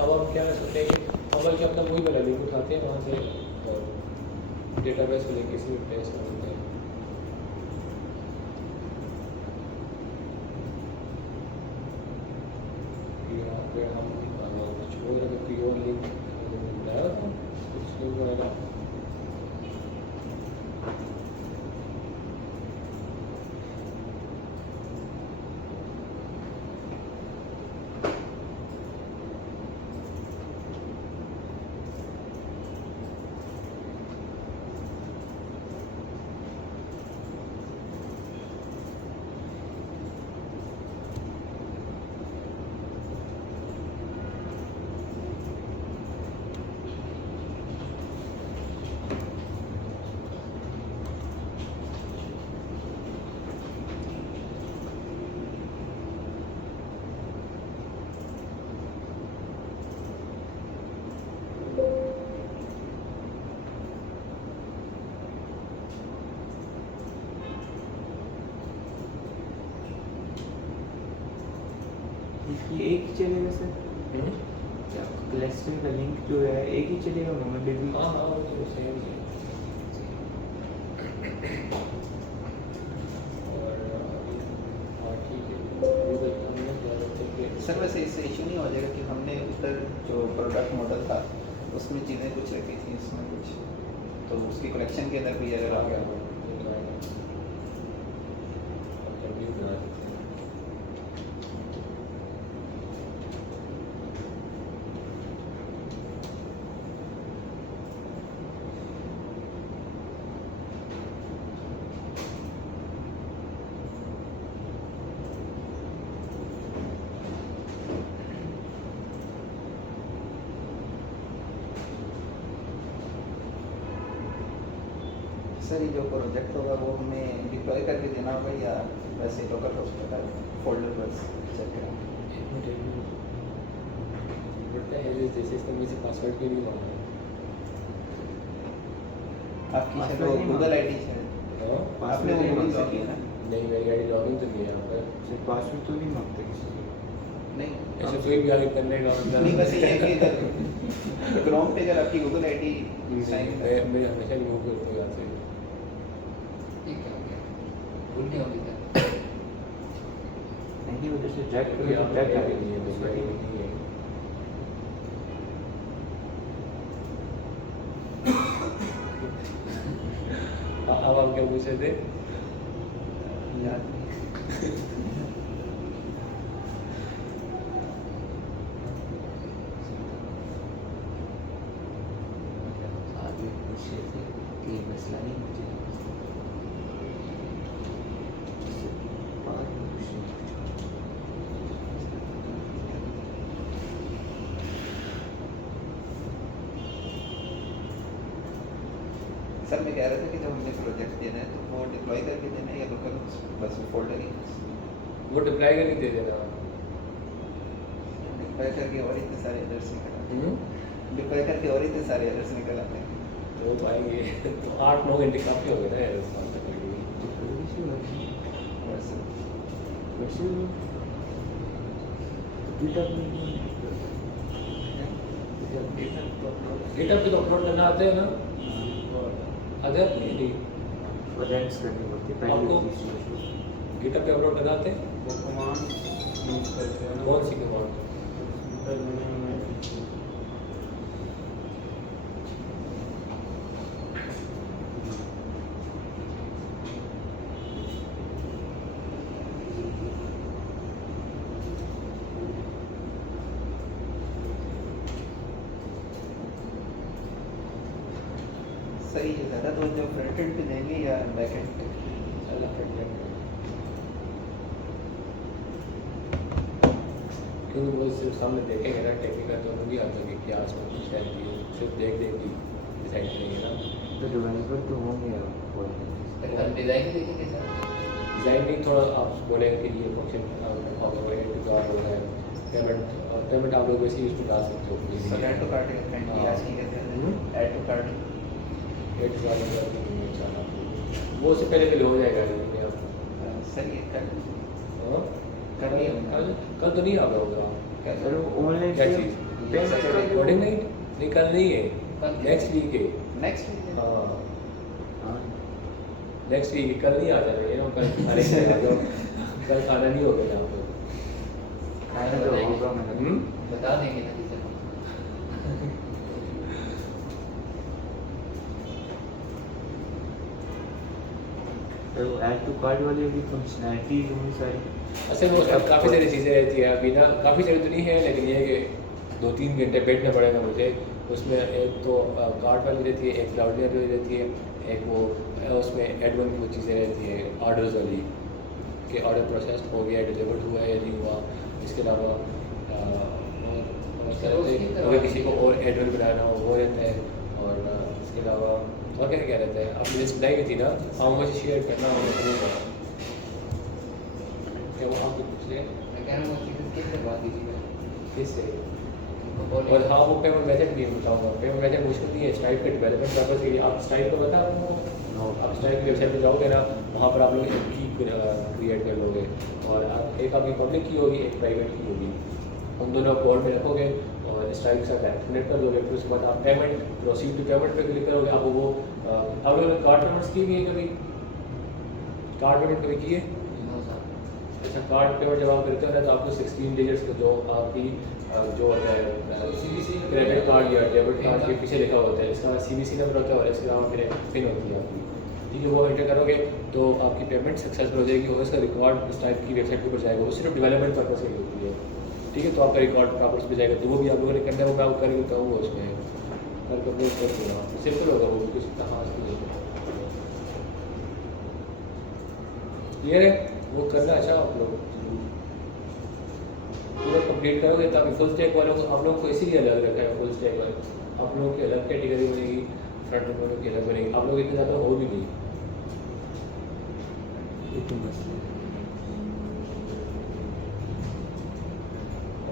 अब हम क्या सोचते हैं कि हम बल्कि अपना वही वाला लिंक उठाते हैं वहाँ से और डेटाबेस को लेके इसी में प्लेस कर देते हैं। यहाँ पे हम कुछ और अगर कोई और लिंक बनाया था कुछ लिंक बनाया ये एक ही चलेगा सर? कलेक्शन का लिंक जो है एक ही चलेगा मोमेंट? हाँ हाँ वो तो सेम ही है। सर वैसे इससे इशू नहीं हो जाएगा कि हमने उधर जो प्रोडक्ट मॉडल था उसमें चीज़ें कुछ रखी थी उसमें कुछ, तो उसकी कलेक्शन के अंदर भी अगर आ गया सर, ये जो प्रोजेक्ट होगा वो हमें डिप्लॉय करके देना होगा या वैसे लोकल होस्ट का फोल्डर बस चेक करें? जैसे इसका मुझे पासवर्ड के लिए मांगा आपकी शायद गूगल आईडी है, आपने वो गूगल से की ना? नहीं, मेरी आईडी लॉगिन तो नहीं है यहाँ पर। सिर्फ पासवर्ड तो नहीं मांगते किसी से? नहीं ऐसे कोई भी आगे करने का नहीं, बस ये है कि इधर क्रोम पे अगर आपकी गूगल आईडी साइन मैं हमेशा रिमूव करता हूँ यहाँ से। ठीक है, भूल नहीं होगी सर। नहीं, उधर से चेक कोई करो, आप चेक नहीं करेंगे है, उसका नहीं ठीक है। अब हम क्या पूछे थे? याद नहीं। आगे पूछे थे कि ये मसला नहीं मुझे बाद में पूछेंगे। सर मैं कह रहा था कि जब हमने प्रोजेक्ट देना है तो वो डिप्लॉय करके देना है या लोकल बस फोल्डर ही वो डिप्लाई करके दे देना। डिप्लॉय करके और इतने सारे एरर्स निकल आते हैं, डिप्लॉय करके और इतने सारे एरर्स निकल आते हैं। तो पाएंगे तो 8-9 घंटे काफ़ी हो गए ना यार इस बात तक के लिए। वैसे वैसे गिटहब में गिटहब पे तो अपलोड करना आते हैं ना? अगर नहीं प्रोजेक्ट्स करनी पड़ती है पहले आपको चीज़। गिटहब पे अपलोड करना आते हैं? वो कमांड यूज करते हैं कौन सी कमांड? सही है, ज़्यादा तो जो फ्रंट एंड पे देंगे या बैक एंड पे? क्योंकि वो सिर्फ सामने देखेंगे ना टेक्निकल तो नहीं आता कि क्या उसमें कुछ है कि सिर्फ देख देख के डिसाइड करेंगे ना। तो डेवलपर तो होंगे पहले हम डिज़ाइन ही देखेंगे सर। डिज़ाइन नहीं, थोड़ा आप बोलेंगे कि ये फंक्शन और इंतजार हो रहा है पेमेंट आप लोग वैसे ही उसमें डाल सकते हो। Sir add to cart friend की आज की कहते हैं, ऐड टू कार्ट वो उससे पहले हो जाएगा लेकिन आप सही है, कर हाँ? कर लिया हमने। कल तो नहीं आ रहा होगा क्या सर वो ऑनलाइन क्या से चीज़? कोडिंग नाइट नहीं, कल नहीं है, नेक्स्ट वीक है। नेक्स्ट हाँ हाँ नेक्स्ट वीक, कल नहीं आ जाना ये ना, कल खाने के लिए आ जाओ, कल खाना नहीं होगा यहाँ पे। खाना तो होगा मैंने। बता देंगे ना किसी को। तो ऐड टू कार्ड वाले भी फंक्शनैलिटी होनी सारी। असल में उसमें काफ़ी सारी चीज़ें रहती है अभी ना, काफ़ी सारी तो नहीं है, लेकिन ये है कि 2-3 घंटे बैठना पड़ेगा मुझे उसमें। एक तो कार्ड वाली रहती है, एक क्लाउडलेयर वाली रहती है, एक वो उसमें एडवन की वो चीज़ें रहती हैं ऑर्डर्स वाली, कि ऑर्डर प्रोसेस हो गया, डिलीवर्ड हुआ है या नहीं हुआ। इसके अलावा अगर किसी को और एडवन बनाना हो वो रहता है। और इसके अलावा और क्या क्या रहता है, आपने लिस्ट बनाई हुई थी ना, हाउ मच शेयर करना होगा क्या वो आपको पूछ रहे हैं मैं कह रहा हूँ वो चीज़ किससे बात कीजिएगा, किससे? उनको बोलिए। और हाँ वो पेमेंट मेथड भी बताऊँगा। पेमेंट मेथड मुश्किल नहीं है, स्ट्राइप के डेवलपमेंट पर्पज़ के लिए। आप स्ट्राइप को बता रहा हूँ, आप स्ट्राइप की वेबसाइट पर जाओगे ना, वहाँ पर आप लोग एक की क्रिएट कर लोगे, और आप एक आपकी पब्लिक की होगी, एक प्राइवेट की होगी, उन दोनों को बोर्ड में रखोगे और स्ट्राइप के साथ डायरेक्ट कनेक्ट कर दोगे। फिर उसके बाद आप पेमेंट, प्रोसीड टू पेमेंट पर क्लिक करोगे। आपको वो आप लोगों ने कार्ड पेमेंट्स की भी है कभी? कार्ड पेमेंट कभी की है? No sir. अच्छा, कार्ड पेमेंट जब आप करते हो ना तो आपको 16 डिजिट्स का जो आपकी जो होता है क्रेडिट कार्ड या डेबिट कार्ड के पीछे लिखा होता है, इसका CVC नंबर होता है और इसके अलावा फिर पिन होती है आपकी, ठीक है। वो एंटर करोगे तो आपकी पेमेंट सक्सेसफुल हो जाएगी और इसका रिकॉर्ड इस टाइप की वेबसाइट के ऊपर जाएगा। वो सिर्फ डेवलपमेंट पर्पज़ के लिए होती है, ठीक है। तो आपका रिकॉर्ड प्रॉपर उस पर जाएगा, तो वो भी आप लोगों ने करना है, वो मैं आपको करके बताऊँगा उसमें, करके अपलोड कर दूँगा। सिंपल होगा वो, कुछ इतना खास नहीं है। क्लियर है? वो करना अच्छा आप लोग पूरा कंप्लीट करोगे ताकि फुल स्टैक वालों को, आप लोगों को इसीलिए अलग रखा है। फुल स्टैक वाले आप लोगों की अलग कैटेगरी बनेगी, फ्रंट एंड वालों की अलग बनेगी। आप लोग इतने ज़्यादा हो भी नहीं। ये तो मसला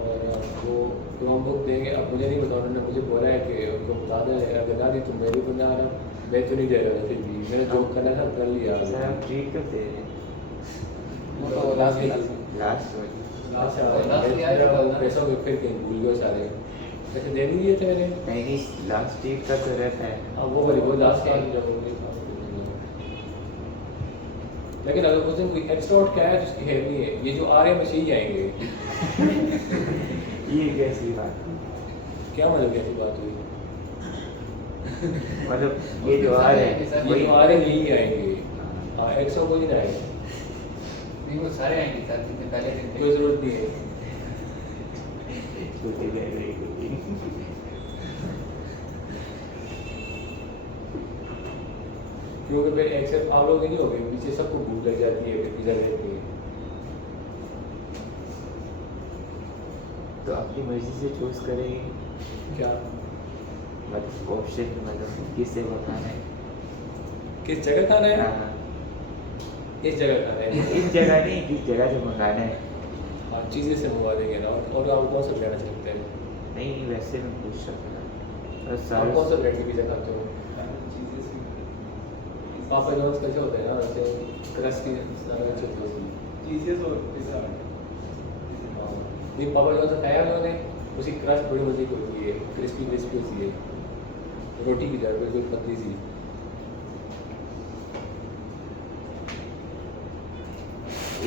और वो क्रोम बुक देंगे, अब मुझे नहीं बताया, उन्होंने मुझे बोला है कि उनको बता दें, अगर ना दी तो मैं भी बना रहा, मैं तो नहीं दे रहा फिर भी, मैंने जो करना था कर लिया। है। सर आप ट्रीट कब दे रहे हैं? वो तो लास्ट लास्ट वाली। पैसा फिर कहीं भूल गए सारे, पैसे दे नहीं दिए थे मैंने। नहीं लास्ट डेट का तो रहता है। अब वो वाली वो लास्ट टाइम जब लेकिन अगर उस दिन कोई एक्स्ट्रा क्या है उसकी है नहीं है, ये जो आ रहे हैं बस यही आएंगे। ये कैसी बात? क्या मतलब कैसी बात हुई? मतलब ये जो आ रहे हैं ये जो आ रहे हैं यही आएंगे। हाँ, एक्स्ट्रा कोई नहीं आएगा, नहीं वो सारे आएंगे सर, जितने पहले दिन थे। कोई ज़रूरत नहीं है। छोटे गए क्योंकि फिर एक्सेप्ट आप लोग नहीं हो गए, पीछे सबको भूख लग जाती है, फिर पिज़्ज़ा लेते हैं। तो अपनी मर्जी से चूज करेंगे क्या मतलब ऑप्शन, मतलब किससे बताना है? किस जगह खाना है? हाँ, इस जगह खाना है। इस जगह नहीं, किस जगह से मंगाना है? हाँ, चीज़ें से मंगवा देंगे ना। और आप कौन सा ब्रांड अच्छा लगता है? नहीं वैसे मैं पूछ सकता था बस आप सारे। कौन सा ब्रांड की पिज़्ज़ा खाते हो? पापा जॉन्स कैसे होते हैं ना, वैसे क्रस्टी ज़्यादा अच्छे होते हैं उसकी। चीज़ें और पिज़्ज़ा हाँ, नहीं पापा जॉन्स खाया हम लोगों ने, उसकी क्रस्ट बड़ी मज़े की होती है, क्रिस्पी क्रिस्पी होती है, रोटी की तरह बिल्कुल पतली सी।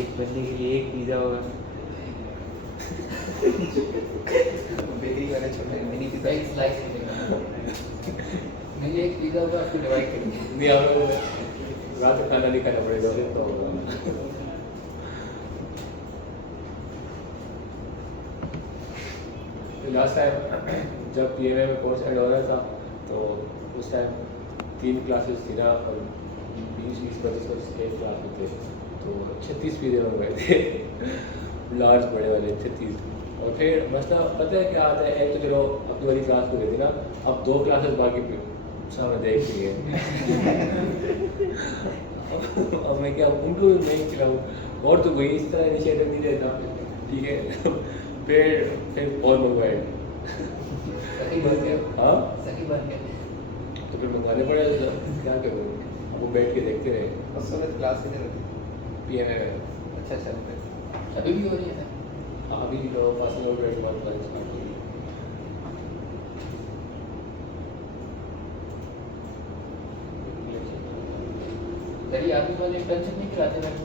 एक बंदे के लिए एक पिज़्ज़ा होगा। बेकरी वाले छोटे मिनी पिज़्ज़ा एक स्लाइस मिलेगा। नहीं एक पिज़्ज़ा होगा, उसको डिवाइड करेंगे। नहीं आप लोगों को रात का खाना नहीं खाना पड़ेगा, फिर तो होगा। लास्ट टाइम जब PMA में कोर्स एंड हो रहा था तो उस टाइम 3 क्लासेस थी ना, और 20-25 के क्लास में थे, तो 36 पीरियड हो गए थे। लार्ज बड़े वाले 36। और फिर मसला पता है क्या आता है, एक तो चलो अपनी वाली क्लास को देती ना, अब 2 क्लासेस बाकी सामने देख रही है। अब मैं क्या उनको नहीं खिलाऊँ, और तो कोई इस तरह इनिशिएटिव नहीं लेता, ठीक है। फिर और मंगवाए। सही बन गया। हाँ, सही बन गया। तो फिर मंगवाने पड़े, तो क्या करूँ, वो बैठ के देखते रहे। उस समय क्लास कितने रहती PMA अच्छा अच्छा अभी भी हो रही है सर। अभी तो पर्सनल ग्रेड 1 स्टार्ट हुई। दरिया आदमी वाले इंटर्नशिप नहीं कराते मैम?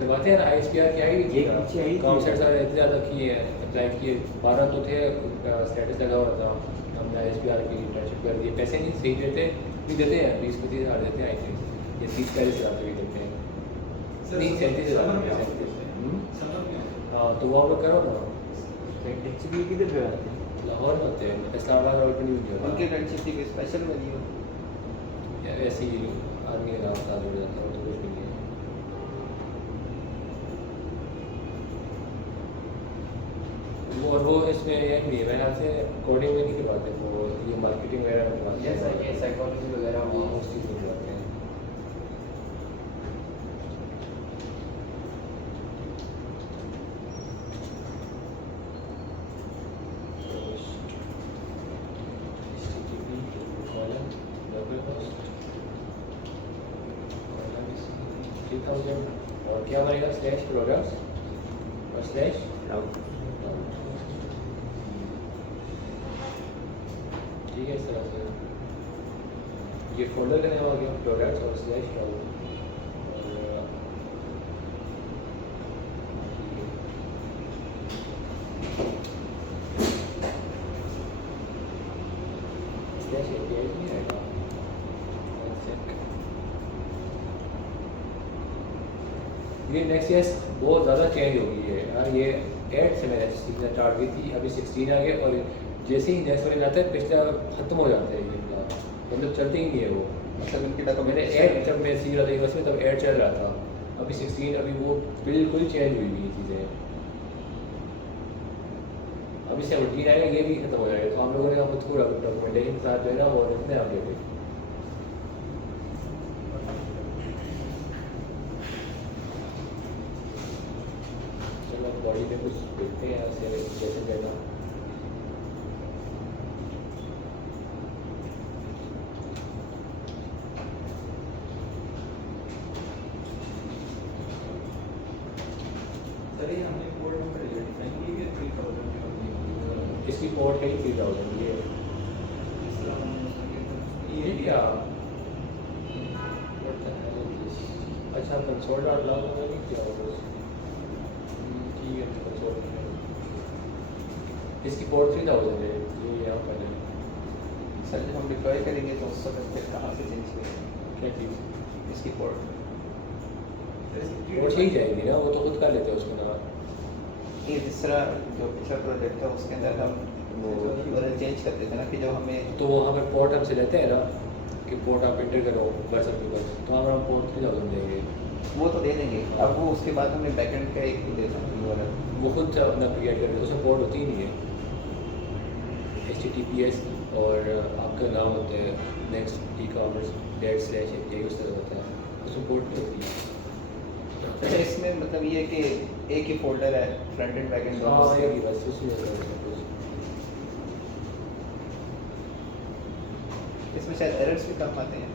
करवाते हैं ना, ISPR की आई एक पीछे आई थी। काम सेट सारे इतने ज़्यादा किए हैं, अप्लाई किए, 12 तो थे, स्टेटस लगा हुआ था, हमने ISPR की इंटर्नशिप कर दी। पैसे नहीं सही देते, भी देते हैं 20-25 हज़ार देते हैं, आई थिंक ये 30-40 हज़ार भी देते हैं, नहीं 37 हज़ार। हाँ तो वो आप लोग करो ना, इंटर्नशिप ये किधर कराते हैं? लाहौर में होते हैं, इस्लामाबाद और भी नहीं उनकी होता, इंटर्नशिप की कोई स्पेशल वैल्यू? ऐसे ही आदमी का नाम जुड़ जाता है, तो कुछ भी नहीं है। और वो इसमें ये नहीं है, मैंने आपसे कोडिंग में नहीं करवाते, वो ये मार्केटिंग वगैरह में करवाते हैं, जैसा कि साइकोलॉजी वगैरह हाँ, हुआ उस चीज़ में करवाते हैं। और क्या बनेगा, स्लैश प्रोडक्ट्स और स्लैश ठीक है। इस तरह से ये फोल्डर का नाम हो गया प्रोडक्ट्स और स्लैश स्लैश API नहीं आएगा। ये नेक्स्ट ईयर बहुत ज़्यादा चेंज हो गई है यार, ये 8 से मैंने सीखना स्टार्ट की थी, अभी 16 आ गए, और जैसे ही नेक्स्ट वर्जन आता है पिछला खत्म हो जाता है, ये मतलब चलते ही नहीं है वो। मतलब इनकी मैंने डॉक्यूमेंटेशन 8 जब मैं सीख रहा था यूनिवर्स में, तब 8 चल रहा था, अभी 16, अभी वो बिल्कुल चेंज हुई हुई चीज़ें, अभी 17 आएगा, ये भी खत्म हो जाएगा, तो हम लोगों ने अब थोड़ा डॉक्यूमेंटेशन के साथ जो है ना वो इतने अपडेट है। चलो बॉडी में कुछ देखते हैं यहाँ से कैसे करना। सर ये हमने कोड नंबर डिफाइन किए कि 3000 की होगी। इसकी पोर्ट है ही 3000, ये क्या, अच्छा कंसोल डॉट लॉग होगा नहीं क्या होगा, ठीक है कंसोल, इसकी पोर्ट 3000 है, ये यहाँ पर है। सर जब हम डिप्लॉय करेंगे तो उस वक्त फिर कहाँ से चेंज करेंगे क्या चीज़, इसकी पोर्ट? पोर्ट ही जाएगी ना, वो तो खुद कर लेते हैं उसका नाम। ये दूसरा जो पिछला प्रोजेक्ट था उसके अंदर हम वो URL चेंज करते थे ना, कि जो हमें तो वो हमें पोर्ट हमसे लेते हैं ना कि पोर्ट आप इंटर करो व्हाट्सएप के पास, तो हम पोर्ट 3000 देंगे, वो तो दे देंगे। अब वो उसके बाद हमें बैकएंड का एक देता है URL, वो खुद से अपना क्रिएट करते हैं, उसमें पोर्ट होती ही नहीं है। HTTPS और आपका नाम होता है नेक्स्ट e-commerce /API उस तरह होता है, उसमें पोर्ट नहीं होती है। अच्छा इसमें मतलब ये है कि एक ही फोल्डर है फ्रंट एंड बैक एंड हाँ दोनों ये से। भी बस उसी में होता है सब कुछ। इसमें शायद एरर्स भी कम आते हैं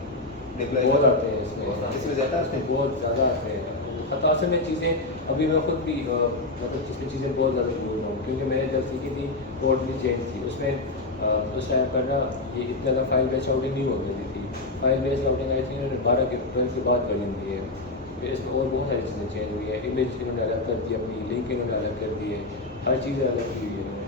डिप्लॉय बहुत आते हैं इसमें, इसमें ज़्यादा आते हैं। बहुत ज़्यादा आते हैं। पता से में चीज़ें अभी मैं खुद भी मतलब जिसमें चीज़ें बहुत ज़्यादा भूल रहा हूँ, क्योंकि मैंने जब सीखी थी कोड भी चेंज थी उसमें, उस टाइम पर ना ये इतना ज़्यादा फाइल बेस्ड राउटिंग नहीं हो गई थी, फाइल बेस्ड राउटिंग आई थी उन्होंने 12 के 12 के बाद वर्जन दी है, फिर इसमें और बहुत सारी चीज़ें चेंज हुई है, इमेज इन्होंने अलग कर दी, अपनी लिंक इन्होंने अलग कर दी है, हर चीज़ अलग की हुई है इन्होंने।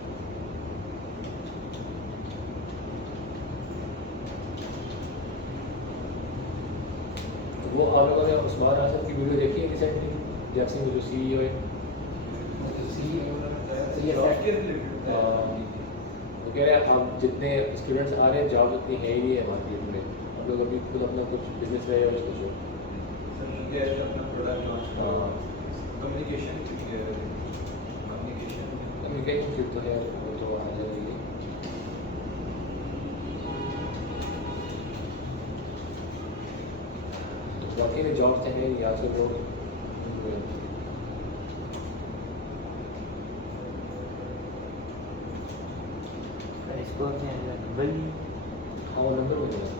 वो आप लोगों ने उस्मान आसफ की वीडियो देखी है रिसेंटली, जैसे वो जो CEO है, वो कह रहे हैं आप जितने स्टूडेंट्स आ रहे हैं जॉब उतनी है ही नहीं है मार्केट में, आप लोग अभी खुद अपना कुछ बिजनेस रहे हो सोचो। हाँ कम्युनिकेशन कम्युनिकेशन फिर तो है, वो तो आ जाएगी। तो बाकी में जॉब चाहिए नहीं आजकल लोग, इसको अपने नंबर नहीं हाँ वो नंबर मिलेगा।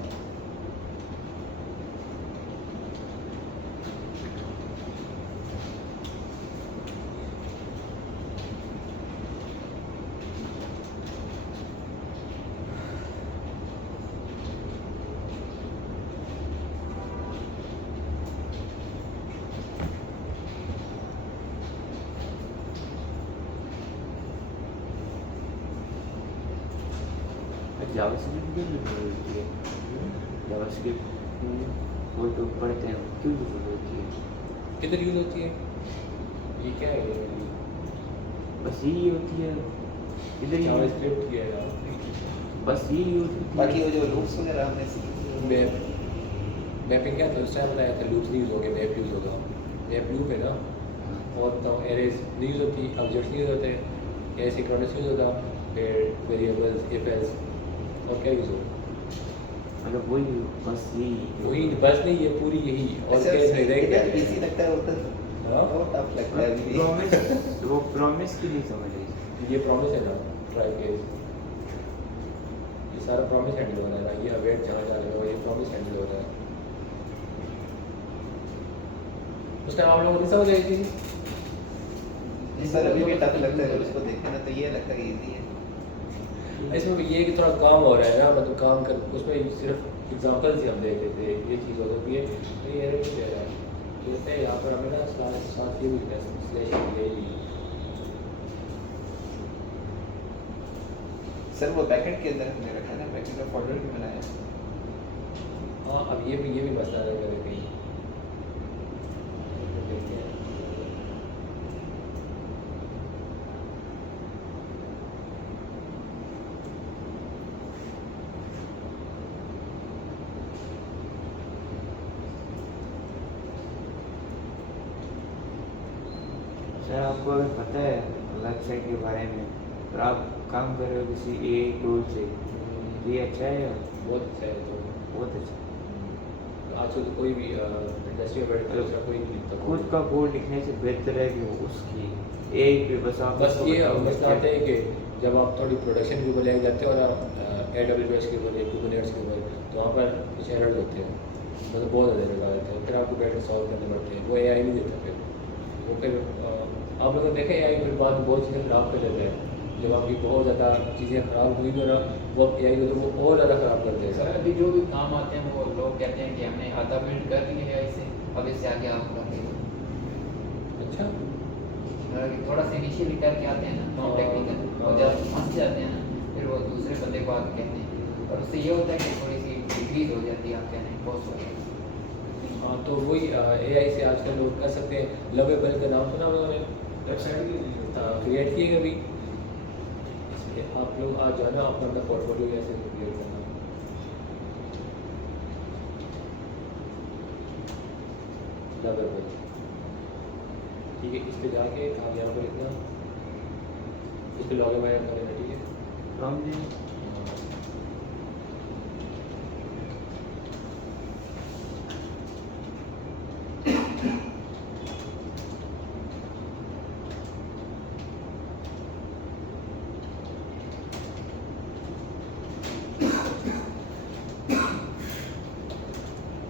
जावास्क्रिप्ट क्यों ज़रूरत होती है? जावास्क्रिप्ट वो तो पढ़ते हैं, क्यों ज़रूरत होती है? किधर यूज़ होती है? ये क्या है? बस यही होती है इधर ही, जावास्क्रिप्ट ये है बस यही यूज़ होती है। बाकी वो जो लूप्स वगैरह हमने सीखे मैप मैपिंग क्या था उस टाइम बताया था, लूप्स नहीं यूज़ होंगे, मैप यूज़ होगा। मैप लूप है ना, और तो एरेज नहीं यूज़ होती, ऑब्जेक्ट्स नहीं यूज़ होते, एसिंक्रोनस यूज़ होता, फिर वेरिएबल्स, इफ एल्स, और क्या यूज़ होगा? मतलब वही बस यही वही बस नहीं, ये पूरी यही और अच्छा क्या इसमें रह गया है? इजी लगता है वो तो हाँ? बहुत टफ लगता है अभी भी। प्रॉमिस वो प्रॉमिस की नहीं समझ आई। ये प्रॉमिस है ना, ट्राई केस, ये सारा प्रॉमिस हैंडल हो रहा है ना, ये अवेट जहाँ जा रहे हो ये प्रॉमिस हैंडल हो रहा है। उस टाइम आप लोगों को नहीं समझ आई थी? सर अभी भी टफ लगता है जब उसको देखते हैं ना, तो ये लगता है कि इजी है। इसमें भी ये कि थोड़ा काम हो रहा है ना, मतलब काम कर उसमें सिर्फ एग्जांपल्स ही हम देख रहे थे, ये चीज़ हो सकती है, तो ये एरर क्यों दे रहा है? जैसे यहाँ पर हमें ना साथ ये भी स्लैश ये भी सर वो बैकेंड के अंदर हमने रखा है ना, बैकेंड का फोल्डर भी बनाया है। हाँ, अब ये भी मसला है मेरे कहीं। सर आपको अगर पता है वेबसाइट के बारे में और आप काम कर रहे हो किसी ए टूल से, तो ये अच्छा है या बहुत अच्छा है। तो बहुत अच्छा? आजकल तो कोई भी इंडस्ट्री में बैठ कर कोई नहीं लिखता। खुद का कोड लिखने से बेहतर है कि वो उसकी एक पे बस आप बस ये मसला आता है कि जब आप थोड़ी प्रोडक्शन के ऊपर ले जाते हो ना, AWS के ऊपर या कुबरनेट्स के ऊपर, तो वहाँ पर कुछ एरर्स होते हैं, मतलब बहुत ज़्यादा एरर्स आ जाते हैं, फिर आपको बैठ कर सॉल्व करने पड़ते हैं। वो AI नहीं देता फिर, वो फिर आप लोगों ने देखा AI फिर बाद में बहुत चीज़ें ख़राब कर देता है। जब आपकी बहुत ज़्यादा चीज़ें ख़राब हुई तो ना, वो AI को तो वो और ज़्यादा ख़राब कर देगा। सर अभी जो भी काम आते हैं वो लोग कहते हैं कि हमने आधा बिल्ड कर दिया है इसे, अब इससे आगे आप कर देंगे। अच्छा, मतलब कि थोड़ा सा इनिशियली करके आते हैं ना नॉन टेक्निकल, और जब फंस जाते हैं ना फिर वो दूसरे बंदे को आगे कहते हैं, और उससे ये होता है कि थोड़ी सी डिक्रीज हो जाती है, आप कहने की कॉस्ट हो जाती हाँ, तो वही AI से आजकल लोग कर सकते हैं। लवेबल का नाम सुना हुआ उन्होंने, वेबसाइट भी नहीं होता। क्रिएट किए कभी? इसलिए आप लोग आज जाना अपना पोर्टफोलियो कैसे क्रिएट करना। लवेबल, ठीक है, इस पे जाके आप यहाँ पर इतना इस पे लॉग इन कर लेना, ठीक है। प्रॉम जी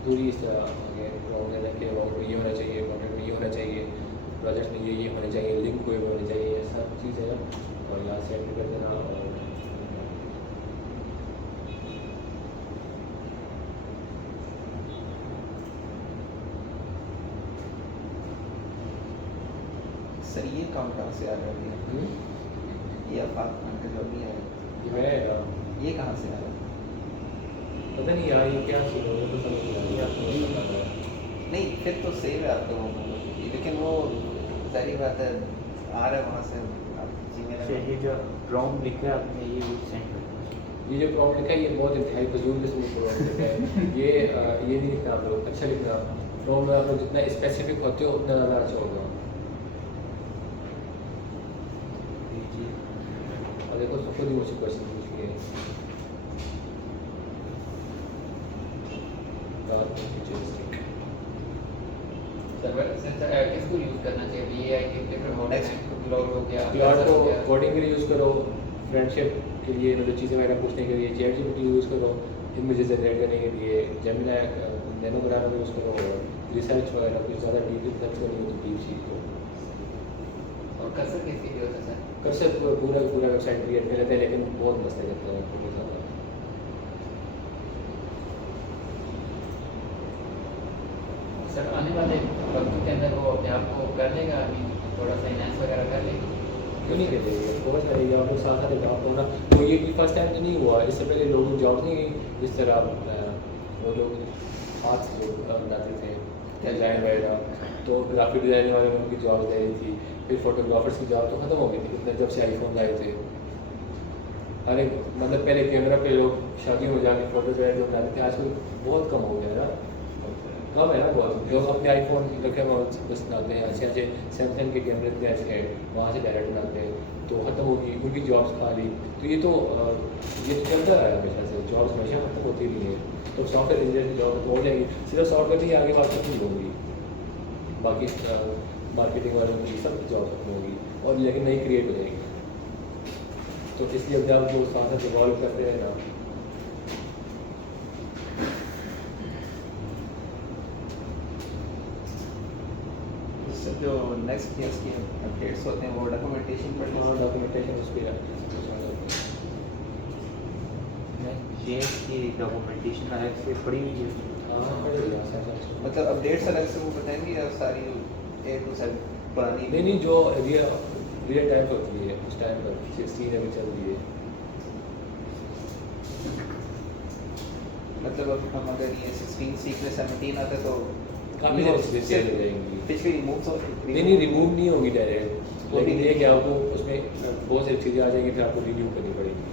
दूरी इस तरह आगे लॉग इन के अबाउट में ये होना चाहिए, कॉन्टेंट में ये होना चाहिए, प्रोजेक्ट में ये होने चाहिए, लिंक कोई होने चाहिए, ये सब चीज़ें ना, और यहाँ से एंटर कर देना। और सर ये काम कहाँ से आ गया? ये आफाक खान का जो भी है, ये मैं ये कहाँ से आ रहा है? पता नहीं यार ये क्या सीन हो गया, तो समझ नहीं आ रहा, मुझे पता है। नहीं फिर तो सेव है आपका वो, लेकिन वो सारी बात है आ रहा है वहाँ से, आप जीमेल से ये जो प्रॉम लिखा है आपने ये भी सेंड कर दो। ये जो प्रॉब्लम लिखा है ये बहुत इंतहाई फजूल किस्म की प्रॉब्लम लिखा है। ये नहीं लिखना आप लोग, अच्छा लिखना। प्रॉब्लम में आप लोग जितना स्पेसिफिक होते हो उतना ज़्यादा अच्छा होगा। जी और देखो तो खुद ही मुझसे क्वेश्चन पूछेंगे। सर किसको यूज़ करना चाहिए? ये आई के डिफरेंट मॉडल्स हैं, क्लाउड हो गया, क्लाउड Cursor को हो गया। कोडिंग के लिए यूज़ करो, फ्रेंडशिप के लिए मतलब चीज़ें वगैरह पूछने के लिए ChatGPT यूज़ करो, इमेजेस जनरेट करने के लिए जेमिनी नैनो बनाना यूज़ करो, और रिसर्च वगैरह कुछ ज़्यादा डीप रिसर्च करनी हो तो डीप सी को और कर्सर किसके लिए होता है सर? कर्सर पूरा वेबसाइट क्रिएट कर लेते हैं, लेकिन बहुत मसला करता है बहुत ज़्यादा। सर आने वाले वक्त के अंदर वो अपने आप को कर लेगा, अभी थोड़ा सा इनहेंस वगैरह कर लेगा। क्यों नहीं करेंगे, फोकस करेंगे आप लोग साथ साथ जॉब होना। तो ये भी फर्स्ट टाइम तो नहीं हुआ, इससे पहले लोग जॉब नहीं गई इस तरह वो लोग हाथ से जो बनाते थे डिज़ाइन वगैरह, तो ग्राफिक डिज़ाइनर वाले में उनकी जॉब दे रही थी, फिर फोटोग्राफर्स की जॉब तो ख़त्म हो गई थी इतने जब से आईफोन आए थे। अरे मतलब पहले कैमरा पे लोग शादी में जाके फोटो वगैरह लोग डालते थे, आजकल बहुत कम हो गया है ना, कम है ना बहुत। लोग अपने आईफोन रखे हुए बस डालते हैं, अच्छे अच्छे सैमसंग के कैमरे इतने अच्छे हैं वहाँ से डायरेक्ट डालते हैं, तो ख़त्म होगी उनकी जॉब्स खाली। तो ये तो चलता रहा है हमेशा से, जॉब्स हमेशा ख़त्म होती नहीं है। तो सॉफ्टवेयर इंजीनियर की जॉब हो जाएगी, सिर्फ सॉफ्टवेयर नहीं, आगे बात खत्म होगी, बाकी मार्केटिंग वालों की सब जॉब खत्म होगी और लेकिन नई क्रिएट हो जाएगी। तो इसलिए अब आप जो साथ साथ इवॉल्व करते हैं ना, इससे जो नेक्स्ट ईयर्स की अपडेट्स होते हैं वो डॉक्यूमेंटेशन पर डॉक्यूमेंटेशन उस पर जेएस की डॉक्यूमेंटेशन अलग से पड़ी हुई है। मतलब अपडेट्स अलग से वो बताएंगे या सारी ए टू जेड पुरानी? नहीं जो रियल टाइम पर होती है उस टाइम पर 16 अभी चल रही है। मतलब अब हम अगर ये 16 सीख में 17 आता तो काफ़ी सारी चीज़ें चेंज हो जाएंगी। पिछली रिमूव नहीं रिमूव नहीं होगी डायरेक्ट, लेकिन ये कि आपको उसमें बहुत सारी चीज़ें आ जाएंगी, फिर आपको रिन्यू करनी पड़ेगी।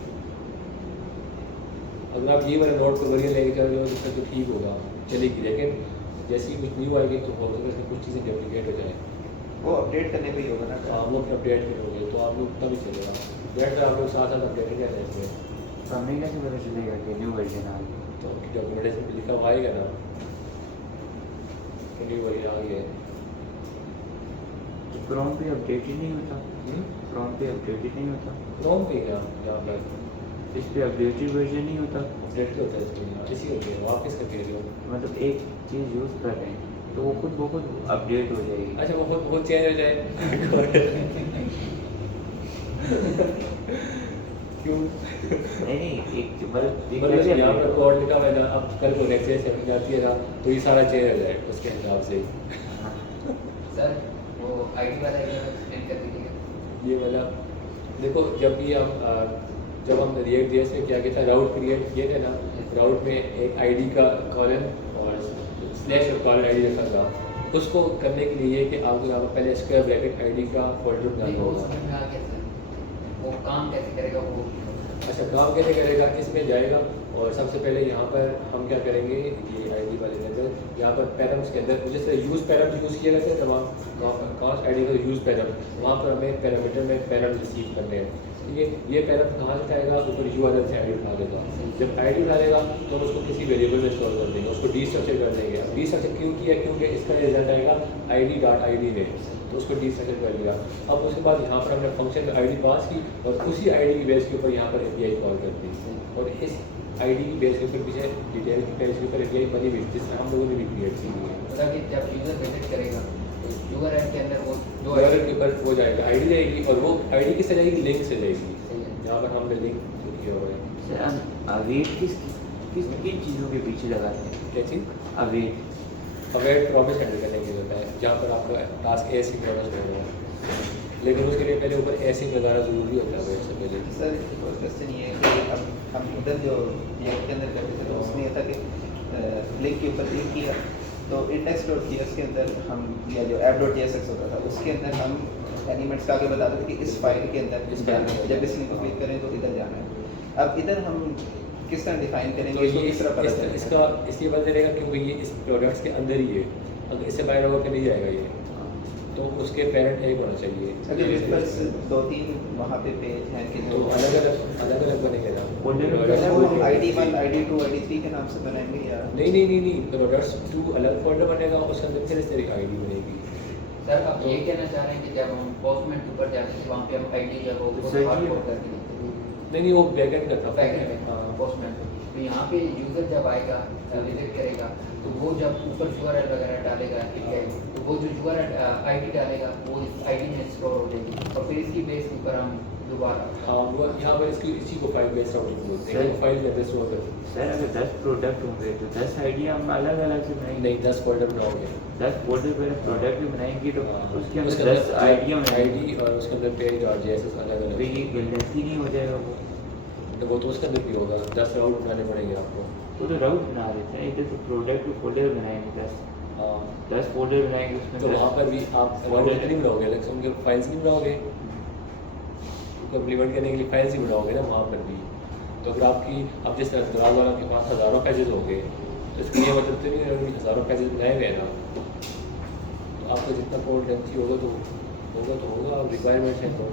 अगर आप ये वाला नोट को वरियर लेके चल रहे हो तो ठीक होगा, चलेगी, लेकिन जैसे ही कुछ न्यू आएगी तो होगा इसमें कुछ चीज़ें डुप्लीकेट हो जाए, वो अपडेट करने पे ही होगा ना। आप लोग अपडेट करोगे तो आप लोग तभी चलेगा, बैठ कर आप लोग साथ साथ अपडेट कर रहे हैं। तो हमें कैसे पता चलेगा कि न्यू वर्जन आ गया? तो आपकी डॉक्यूमेंटेशन पे लिखा हुआ आएगा ना कि न्यू वर्जन आ गया है। तो क्रोम पे अपडेट ही नहीं होता, क्रोम पे अपडेट ही नहीं होता, क्रोम पे क्या यहाँ पर इस पे अपडेटेड वर्जन नहीं होता। अपडेट होता है इसमें इसी होती है, आप किसका कह रहे हो? मतलब एक चीज़ यूज़ कर रहे हैं तो वो खुद अपडेट हो जाएगी। अच्छा वो बहुत चेंज हो जाए क्यों? नहीं एक मतलब यहाँ पर कोड लिखा हुआ है ना, अब कल को नेक्स्ट डे से जाती है ना तो ये सारा चेंज हो जाए उसके हिसाब से। सर वो आईडी वाला एरिया एक्सप्लेन कर दीजिएगा। ये वाला देखो, जब हम रिएक्ट जेएस में क्या किया था, राउट क्रिएट किए थे ना, राउट में एक आईडी का कॉलन और स्लैश और कॉलन आईडी रखा था। उसको करने के लिए ये कि आपको यहाँ पर पहले स्क्वायर ब्रैकेट आईडी का फोल्डर बनाना वो होगा। समझ में आ गया सर, वो काम कैसे करेगा वो। अच्छा काम कैसे करेगा, इसमें जाएगा और सबसे पहले यहाँ पर हम क्या करेंगे, ये आईडी वाले के अंदर यहाँ पर पैरम्स के अंदर जैसे यूज़ पैरम यूज़ किया जाता है तमाम कास्ट आईडी का यूज़ पैरम, वहाँ पर हमें पैरामीटर में पैरम रिसीव करने हैं। ये पैरम कहाँ से आएगा, ऊपर यू वाले से आईडी उठा देगा। जब आईडी उठा देगा तो हम उसको किसी वेरिएबल में स्टोर कर देंगे, उसको डीस्ट्रक्चर कर देंगे। अब डीस्ट्रक्चर क्यों किया, क्योंकि इसका रिजल्ट आएगा ID.id में, तो उसको डीस्ट्रक्चर कर दिया। अब उसके बाद यहाँ पर हमने फंक्शन में आईडी पास की और उसी आईडी की बेस के ऊपर यहाँ पर API कॉल कर दी और इस आईडी की बेस के ऊपर पीछे डिटेल की बेस के ऊपर API बनी हुई जिससे हम लोगों ने भी क्रिएट की हुई है। मतलब कि जब यूज़र विजिट करेगा तो यूज़र ऐड के अंदर वो जो यूआरएल के ऊपर हो जाएगा, आईडी जाएगी और वो आईडी किससे जाएगी, लिंक से जाएगी। यहाँ पर हमने लिंक किया हुआ है। सर अवेट किन चीज़ों के पीछे लगाते हैं? क्या चीज़? अवेट अवेट प्रॉमिस हैंडल करने के लिए होता है, जहाँ पर आपका टास्क एसिंग प्रॉमिस करना है, लेकिन उसके लिए पहले ऊपर एसिंग लगाना ज़रूरी होता है अवेट से पहले। सर क्वेश्चन ये है कि अब हम इधर जो रिएक्ट के अंदर करते थे तो उसमें ये था कि लिंक के ऊपर क्लिक किया तो index.js के अंदर हम या जो app.jsx होता था उसके अंदर हम एलिमेंट्स का आगे बताते थे कि इस फाइल के अंदर इस जाना फाइल है, में जब इस लिंक को क्लिक करें तो इधर जाना है। अब इधर हम किस तरह डिफाइन तो करेंगे, इसको ये किस तरह पता चलेगा? इसका इसलिए बंद रहेगा क्योंकि ये इस प्रोडक्ट्स के अंदर ही है, अगर इससे बाहर होकर नहीं जाएगा ये, तो उसके पेरेंट एक होना चाहिए। अगर रिफर्स 2-3 वहाँ पे पेज हैं कि तो जो अलग अलग बनेगा ना, ID1 ID2 ID3 के नाम से बनाएंगे या नहीं प्रोडक्ट्स 2 अलग फोल्डर बनेगा, उसके अंदर फिर इस तरह की आईडी बनेगी। सर आप ये कहना चाह रहे हैं कि जब हम पोस्टमैन के ऊपर जाते थे वहाँ पे हम आईडी जो है वो सर जी, हार्डकोड कर देते नहीं वो बैकएंड का था, बैकएंड में पोस्टमैन। तो यहाँ पे यूज़र जब आएगा विजिट करेगा तो वो जब ऊपर URL वगैरह डालेगा API, तो वो जो URL ID डालेगा वो इस ID में स्टोर हो जाएगी और फिर इसकी बेस के ऊपर हम दोबारा हाँ वो यहाँ पर इसी को फाइल बेस्ड राउटिंग बोलते हैं, सर। फाइल में स्टोर करते हैं। सर अगर 10 प्रोडक्ट होंगे तो 10 आइडिया हम अलग अलग से बनाएंगे। नहीं 10 फोल्डर बनाओगे 10 फोल्डर पहले प्रोडक्ट भी बनाएंगे तो उसके उसके अंदर 10 आइडिया बनाएंगे। आईडी और उसके अंदर पेज और जेएसएस अलग तो अलग, ये गलती नहीं हो जाएगा वो? तो वो तो उसके अंदर भी होगा। 10 राउट बनाने पड़ेंगे आपको। तो राउट बना देते हैं, इधर तो प्रोडक्ट फोल्डर बनाएंगे 10 हाँ 10 फोल्डर बनाएंगे उसमें तो 10 वहाँ पर भी आप folder राउट नहीं बनाओगे, अलग से उनके फाइल्स नहीं बनाओगे, उनको इम्प्लीमेंट करने के लिए फाइल्स ही बनाओगे ना वहाँ पर भी। तो अगर आपकी अब जिस तरह दराज वाला के पास हज़ारों पैजेज होंगे तो इसके लिए मतलब तो नहीं है कि हज़ारों पैजेज बनाए हुए हैं ना, तो आपका जितना कोड लेंथी होगा तो होगा रिक्वायरमेंट है तो।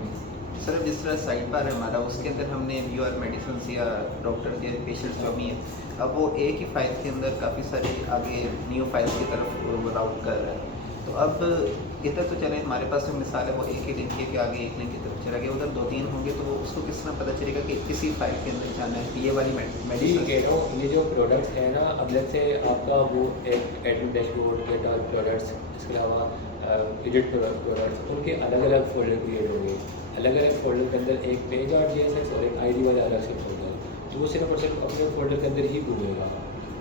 सर अब जिस तरह साइड बार है हमारा, उसके अंदर हमने व्यू और मेडिसिन या डॉक्टर के पेशेंट्स जो भी हैं, अब वो एक ही फाइल के अंदर काफ़ी सारी आगे न्यू फाइल्स की तरफ वो राउट कर रहा है। तो अब इधर तो चले हमारे पास जो मिसाल है वो एक ही लिंक के आगे एक लिंक की तरफ चला गया, उधर 2-3 होंगे तो वो उसको किस तरह पता चलेगा कि किसी फाइल के अंदर जाना है। ये वाली ठीक मेडिसिन है ना, ये जो प्रोडक्ट्स है ना, अब जैसे आपका वो एक एडमिन डैशबोर्ड के डाल प्रोडक्ट्स, इसके अलावा एडिट प्रोडक्ट्स, उनके अलग अलग फोल्डर क्रिएट होंगे। अलग अलग फोल्डर के अंदर एक पेज और जेएसएक्स और एक आईडी वाला अलग से फोल्डर, तो वो सिर्फ और सिर्फ अपने फोल्डर के अंदर ही घूमेगा,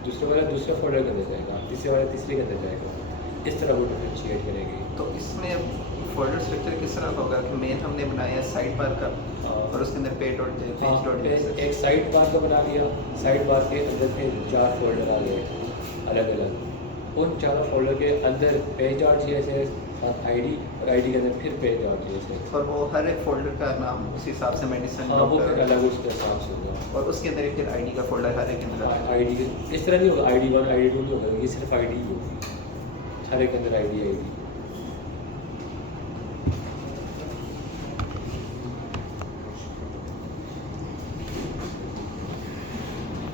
दूसरे वाला दूसरे फोल्डर के अंदर जाएगा, तीसरे वाला तीसरे के अंदर जाएगा। इस तरह वो डिफरेंशिएट करेंगे। तो इसमें फोल्डर स्ट्रक्चर किस तरह का होगा कि मेन हमने बनाया है साइड बार का और उसके अंदर पेज डॉट एक साइड बार का बना लिया, साइड बार के अंदर फिर 4 फोल्डर आ गए अलग अलग, उन 4 फोल्डर के अंदर पेज और जेएसएक्स साथ आईडी और आईडी के अंदर फिर पेज और जेएसएक्स, और वो हर एक फोल्डर का नाम उस हिसाब से मेडिसिन हाँ वो फिर अलग उसके हिसाब से होगा। और उसके अंदर एक फिर आईडी का फोल्डर हर एक के अंदर आईडी इस तरह नहीं होगा, ID 1 ID 2 नहीं होगा, ये सिर्फ आईडी ही होगी, हर एक के अंदर आईडी